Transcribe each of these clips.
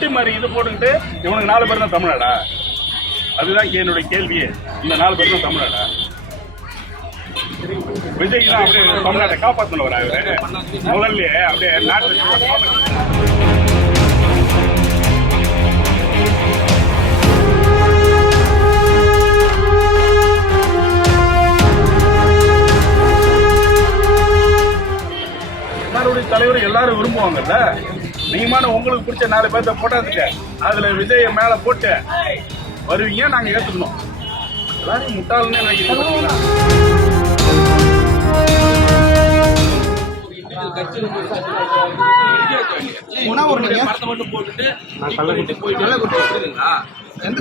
Send மாதிரி இது போட்டுக்கிட்டு இவனுக்கு 4 பேர் தான் தமிழ்நாடா? அதுதான் என்னுடைய கேள்வியே. இந்த 4 பேர் தான் தமிழ்நாடா? விஜய் தான் அப்படியே தமிழ்நாட்டை காப்பாற்றணும் அவரு முதல்ல அப்படியே நாட்டு தலைவர் எல்லாரும் விரும்புவாங்கல்ல. நீங்கமான உங்களுக்கு பிடிச்ச 4 பேர்த்த போட்டாதுங்க, அதுல விஜய மேல போட்டு வருவீங்க, நாங்க ஏத்துக்கணும். எல்லாரும் முட்டாள்னு நினைக்கிறீங்க.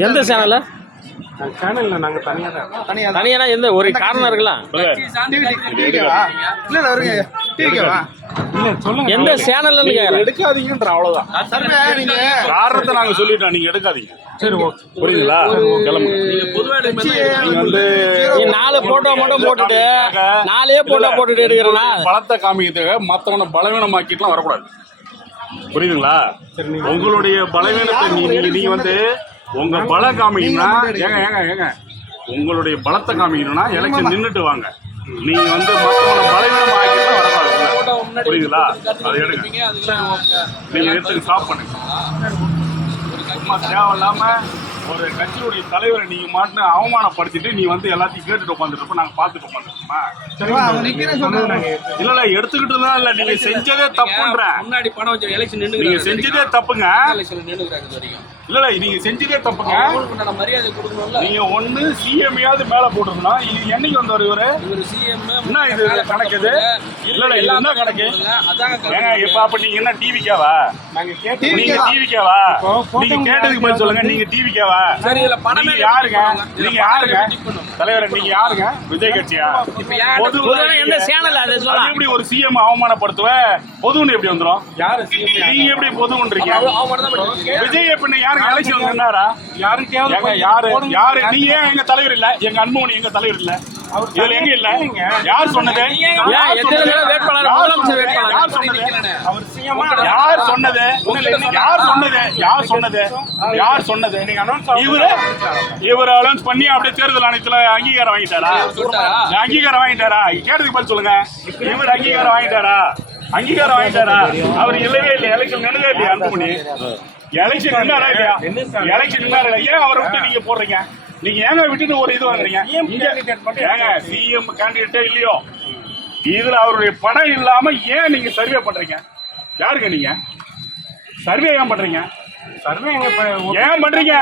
எந்த சேனல்ல? சேனல்ல நாங்க தனியா எந்த ஒரு காரணம் இருக்கலாம். எந்த சேனல்ல எடுக்காதீங்கன்ற அவ்வளவுதான் காரணத்தை நாங்க சொல்லிட்டோம். நீங்க எடுக்காதீங்க. சரி, ஓகே, புரியுதுங்களா? கிளம்பு. நீ 4 போட்டோ மட்டும் போட்டுட்டு 4 போட்டோ போட்டுட்டு எடுக்கிறேன்னா பலத்தை காமிக்கிறதுக்காக மத்தவனை பலவீனமாக்கிட்டுலாம் வரக்கூடாது. புரியுதுங்களா? உங்களுடைய பலவீனத்தை நீங்க வந்து உங்க பல காமிக்கணும்னா ஏங்க உங்களுடைய பலத்தை காமிக்கணும்னா எலெக்ஷன் நின்றுட்டு வாங்க. நீங்க வந்து மத்தவனை பலவீனமா ஆக்கிட்டுலாம் வரக்கூடாது. புரியுதுங்களா? அதை எடுங்க. நீங்க எடுத்துக்கு ஸ்டாப் பண்ணுங்க. சும்மா தேவையில்லாம ஒரு கட்சியுடைய தலைவரை நீங்க மாட்டு அவமானப்படுத்திட்டு நீ வந்து எல்லாத்தையும் கேட்டுட்டு உட்காந்துட்டு நாங்க பாத்துட்டு உட்காந்துருக்கோமா? இல்ல எடுத்துக்கிட்டு தான் இல்ல, நீங்க செஞ்சதே தப்புன்ற. முன்னாடி பணம் வச்சு எலெக்ஷன் நீங்க செஞ்சதே தப்புங்க. இல்ல நீங்க செஞ்சதே தப்புங்க. மரியாதை கொடுக்கணும்ல. நீங்க ஒண்ணு சிஎம்யாவது மேல போட்டுருக்கணும். இது என்னைக்கு வந்தவர் இவரு என்ன இது கணக்கு? இது இல்ல இது என்ன கணக்கு? ஏங்க இப்ப அப்ப நீங்க என்ன டிவிக்காவா? நீங்க டிவிக்காவா? நீங்க கேட்டதுக்கு பதில் சொல்லுங்க. நீங்க டிவிக்காவா? சரி, இதுல பணம் யாருங்க? நீங்க யாருங்க தலைவர்? நீங்க யாருங்க? விஜய் கட்சியா? பொது எந்த சேனல்? அது சொல்லுங்க. எப்படி ஒரு சிஎம் அவமானப்படுத்துவ? பொதுன்னு எப்படி வந்துரும்? யாரு சிஎம்? நீங்க எப்படி பொதுன்றீங்க? விஜய் எப்படி யாரு எலெக்ஷன் நின்னாரா? யாரு? நீங்க எங்க தலைவர் இல்ல, எங்க அன்புமணி எங்க தலைவர் இல்ல, இதுல எங்க இல்ல? யார் சொன்னது? யார் சொன்னது? இவரு அனௌன்ஸ் பண்ணி அப்படியே தேர்தல் ஆணையத்துல அங்கீகாரம் வாங்கிட்டாரா? அங்கீகாரம் வாங்கிட்டாரா? கேட்டதுக்கு பதில் சொல்லுங்க. இவர் அங்கீகாரம் வாங்கிட்டாரா? அங்கீகாரம் வாங்கிட்டாரா? அவர் இல்லவே இல்லை. எலெக்ஷன் நின்னதே இல்லையா அன்புமணி? எலெக்ஷன் நின்னாரா இல்லையா? எலெக்ஷன் நின்னாரா? ஏன் அவரை விட்டு நீங்க போடுறீங்க? நீங்க ஏங்க விட்டுட்டு ஒரு இது வாங்குறீங்க? ஏங்க சிஎம் கேண்டிடேட்டே இல்லையோ, இதுல அவருடைய பணம் இல்லாம ஏன் நீங்க சர்வே பண்றீங்க? யாருங்க நீங்க சர்வே ஏன் பண்றீங்க? சர்வே ஏன் பண்றீங்க?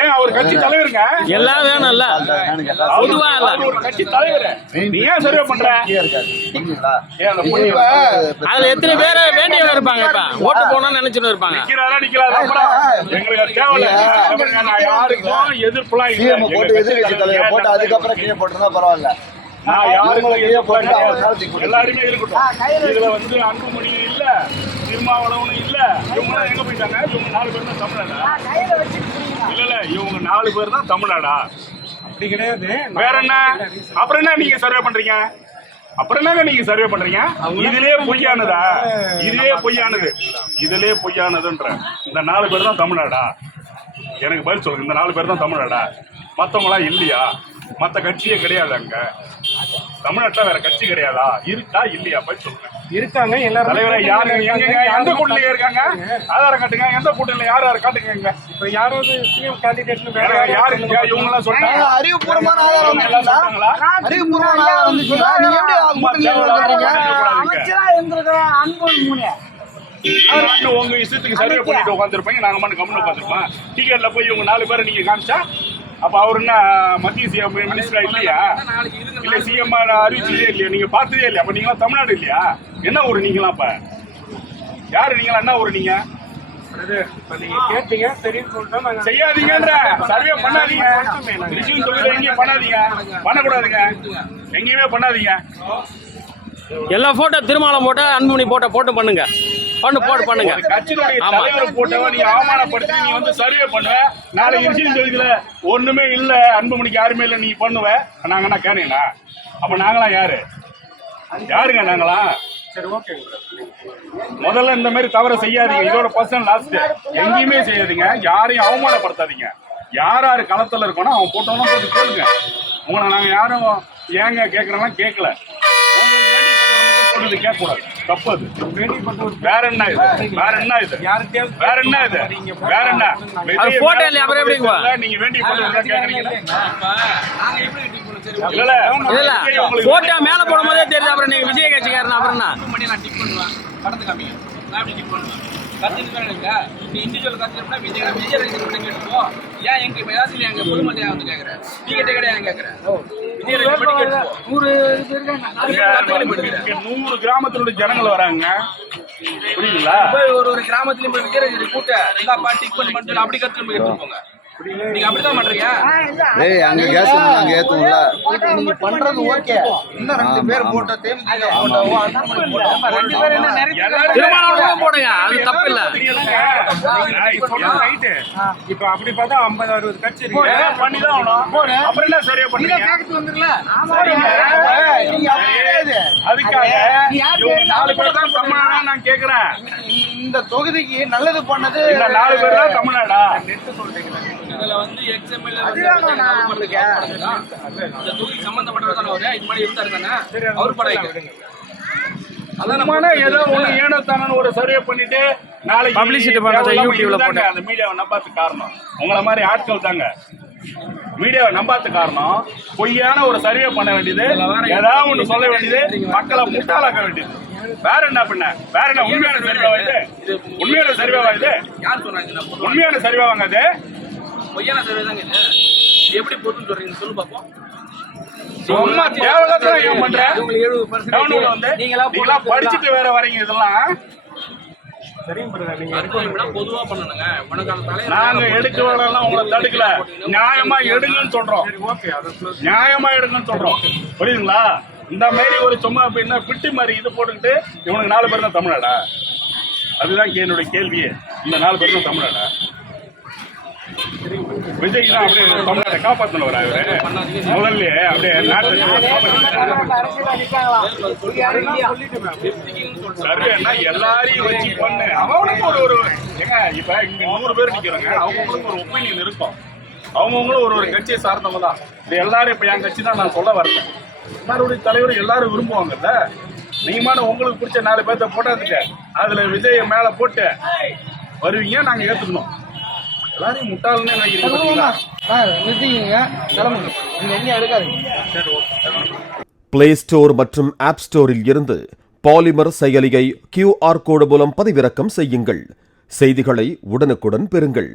ஏன் அவர் கட்சி தலைவருங்க? எல்லாம் வேணும்ல, பொதுவா ஒரு கட்சி தலைவர். நீ ஏன் சர்வே பண்ற? அதுல எத்தனை பேர் வேண்டியவங்க இருப்பாங்க. இப்ப ஓட்டு போனோம்னு நினைச்சுட்டு இருப்பாங்க. நிக்கிறாரா? எங்களுக்கு தேவையில்லை. யாருக்கும் எதிர்ப்புலாம் இல்ல. அதுக்கப்புறம் கீழே போட்டுருந்தா பரவாயில்ல. எல்லாருமே இருக்கட்டும். இதுல வந்து அன்புமணி இல்ல, திருமாவளவன் இல்ல, இவங்க எங்க போயிட்டாங்க? இவங்க 4 பேர் தான் தமிழ்நாடா? இல்ல இவங்க 4 பேர் தான் தமிழ்நாடா? அப்படி கிடையாது. வேற என்ன? அப்புறம் என்ன நீங்க சர்வே பண்றீங்க? அப்புறம் என்னங்க நீங்க சர்வே பண்றீங்க? இதுலயே பொய்யானதா? இதுலயே பொய்யானது. இதுலயே பொய்யானதுன்ற இந்த 4 பேர் தான் தமிழ்நாடா? எனக்கு பதில் சொல்லுங்க. இந்த 4 பேர் தான் தமிழ்நாடா? மத்தவங்களா இல்லையா? மத்த கட்சியே கிடையாது. அங்க தமிழ்நாட்டுல வேற கட்சி கிடையாதா? இருக்கா இல்லையா? பதில் சொல்லுங்க. இருக்காங்க எல்லாரும். தலைவரை யாரு எந்த கூட்டணியில இருக்காங்க? ஆதாரம் காட்டுங்க. எந்த கூட்டணியில யார் யாரு காட்டுங்க? இப்ப யாராவது சிஎம் கேண்டிடேட் யாரு? இவங்க எல்லாம் சொல்றாங்க. அறிவுபூர்வமான ஆதாரம் அறிவுபூர்வமான ஆதாரம் நீங்க எப்படி உங்க இஷ்டத்துக்கு சர்வே பண்ணிட்டு உட்காந்துருப்பீங்க. நாங்க மட்டும் கம்முன்னு உட்காந்துருப்போம். டிக்கெட்ல போய் இவங்க 4 பேரை நீங்க காமிச்சா அப்ப அவரு என்ன மத்திய சிஎம் மினிஸ்டரா இல்லையா? இல்ல சிஎம் அறிவிச்சதே இல்லையா? நீங்க பார்த்ததே இல்லையா? அப்ப நீங்க தமிழ்நாடு இல்லையா? என்ன ஊரு நீங்களாம்? அப்ப யாரு நீங்களா? என்ன ஊரு நீங்க? நீங்க கேட்டீங்க சரின்னு சொல்லிட்டோம். செய்யாதீங்கன்ற சர்வே பண்ணாதீங்க. ரிசீவ் தொகுதியில எங்கேயும் பண்ணாதீங்க. பண்ணக்கூடாதுங்க. எங்கேயுமே பண்ணாதீங்க. எல்லா photo Thirumavalavan photo Anbumani photo பண்ணுங்க. பண்ணுங்க. கட்சியினுடைய தலைவர் போட்டவன் நீ அவமானப்படுத்தி நீ வந்து சர்வே பண்ணுவ. நாளைக்கு ரிசீவ் தொகுதியில ஒண்ணுமே இல்ல, அன்புமணிக்கு யாருமே இல்ல, நீ பண்ணுவ. நாங்க என்ன கேனீங்களா? அப்ப நாங்களாம் யாரு? யாருங்க நாங்களாம்? சரி ஓகேங்க முதல்ல இந்த மாதிரி தவற செய்யாதீங்க. இதோட பர்சனல் லாஸ்ட். எங்கேயுமே செய்யாதீங்க. யாரையும் அவமானப்படுத்தாதீங்க. யார் யார் களத்துல இருக்கணும் அவன் போட்டோம்னா போட்டு கேளுங்க. உங்களை நாங்க யாரும் ஏங்க கேட்கறோம்னா கேட்கல. உங்களுக்கு கேட்க கூடாது. தப்பு அது. வேற என்ன இது? வேற என்ன இது? வேற என்ன இது? வேற என்ன? போட்டோ இல்லையா அப்புறம் எப்படிங்க? நீங்க வேண்டிய போட்டோ கேக்குறீங்க. நாங்க எப்படி டிக் பண்ணோம்? சரி இல்ல இல்ல போட்டோ மேல போடும்போதே தெரியுது. அப்புறம் நீங்க விஜய் கட்சிக்காரன் அப்புறம் என்ன? பண்ணி நான் டிக் பண்ணுவேன். படத்தை காமிங்க. நான் எப்படி டிக் பண்ணுவேன்? கத்திட்டு தான் இருக்கா? நீ இண்டிவிஜுவல் கத்திட்டா விஜய் ரசிகர் பண்ணி கேட்டுப்போ. ஏன் எங்க பேராசிரியர் எங்க பொதுமக்கள் வந்து கேக்குறேன். டிக்கெட் கிடையாது கேக்குறேன். விஜய் ரசிகர் பண்ணி கேட்டுப்போ. 100 கிராமத்தினுடைய ஜனங்கள் வராங்க. புரியுதுங்களா? ஒரு கிராமத்துலயும் போய் விஜய் ரசிகர் கூட்ட எல்லா டிக் பண்ணி மட்டும் அப்படி கத்து போய் எடுத்து போங்க. நீங்க அப்படிதான் பண்றீங்க. ஏய் அங்க கேஸ் நாங்க ஏத்துவோம்ல. நீங்க பண்றது ஓகே. இன்னும் 2 பேர் போட்டோ தேமுதிக போட்டோவோ அன்புமணி போட்டோவோ 2 பேர் என்ன நிறைய திருமாவளவன் போடுங்க. அது தப்பு இல்ல. ரைட்டு. இப்ப அப்படி பார்த்தா 50-60 கட்சி இருக்கு. பண்ணிதான் ஆகணும். அப்புறம் என்ன சரியா பண்ணீங்க? அதுக்காக இவங்க 4 பேர் தான் தமிழ்நாடா நான் கேக்குறேன். இந்த தொகுதிக்கு நல்லது பண்ணது இந்த 4 பேர் தான் தமிழ்நாடா? இதுல வந்து XML இந்த தொகுதி சம்பந்தப்பட்டவர் தானே அவரு. இது மாதிரி இருந்தாரு தானே அவர் படம். அதான் ஏதோ ஒண்ணு ஏனத்தானு ஒரு சர்வே பண்ணிட்டு நாளைக்கு பப்ளிசிட்டி பண்றத யூடியூப்ல போட்டு அந்த மீடியாவை நம்பாத காரணம் உங்களை மாதிரி ஆட்கள் தாங்க. மீடியாவை நம்பாத காரணம் பொய்யான ஒரு சர்வே பண்ண வேண்டியது, ஏதாவது ஒண்ணு சொல்ல வேண்டியது, மக்களை முட்டாளாக்க வேண்டியது. வேற என்ன பண்ண? வேற என்ன? உண்மையான சர்வேவா இது? உண்மையான சர்வேவா இது? யார் சொன்னாங்க? உண்மையான சர்வேவாங்க அது? பொய்யான சர்வே தாங்க இது. எப்படி போட்டுன்னு சொல்றீங்க சொல்லு பாப்போம். சும்மா தேவையில்லாத ஏன் பண்ற? உங்களுக்கு 70% டவுன்லோட் வந்து நீங்களா படிச்சுட்டு வேற வரீங்க. இதெல்லாம் சரிங்க பிரதர். நீங்க மருத்துவம் பொதுவா பண்ணணுங்க. உனக்கான தலைவர் நாங்க எடுக்க வரலாம் உங்களை தடுக்கல. நியாயமா எடுங்கன்னு சொல்றோம். ஓகே அது நியாயமா எடுங்கன்னு சொல்றோம். புரியுதுங்களா? இந்த மாதிரி ஒரு சும்மா என்ன பிட்டு மாதிரி இது போட்டுக்கிட்டு இவனுக்கு 4 பேர் தான் தமிழ்நாடா? அதுதான் என்னுடைய கேள்வியே. இந்த 4 பேர் தான் தமிழ்நாடா? விஜய் தான் அப்படியே தமிழ்நாட்டை காப்பாற்றணும் வராங்க. முதல்ல அப்படியே நாட்டை சர்வேன்னா எல்லாரையும் வச்சு பண்ணு. அவனுக்கு ஒரு ஏங்க இப்ப இங்க 100 பேர் நிக்கிறாங்க. அவங்களுக்கு ஒரு ஒப்பீனியன் இருக்கும். அவங்கவுங்களும் ஒரு கட்சியை சார்ந்தவங்க தான். இது எல்லாரும் இப்ப என் கட்சி தான் நான் சொல்ல வரேன். எல்லாருடைய தலைவர் எல்லாரும் விரும்புவாங்கல்ல. நீங்கமான உங்களுக்கு பிடிச்ச 4 பேர்த்த போட்டாந்துட்டு அதுல விஜய மேல போட்டு வருவீங்க. நாங்க ஏத்துக்கணும். எல்லாரையும் முட்டாள்னு நினைக்கிறீங்க. நிறுத்திங்க கிளம்புங்க. நீங்க எங்கேயும் எடுக்காதீங்க. பிளே ஸ்டோர் மற்றும் ஆப் ஸ்டோரில் இருந்து பாலிமர் செயலியை QR கோடு மூலம் பதிவிறக்கம் செய்யுங்கள். செய்திகளை உடனுக்குடன் பெறுங்கள்.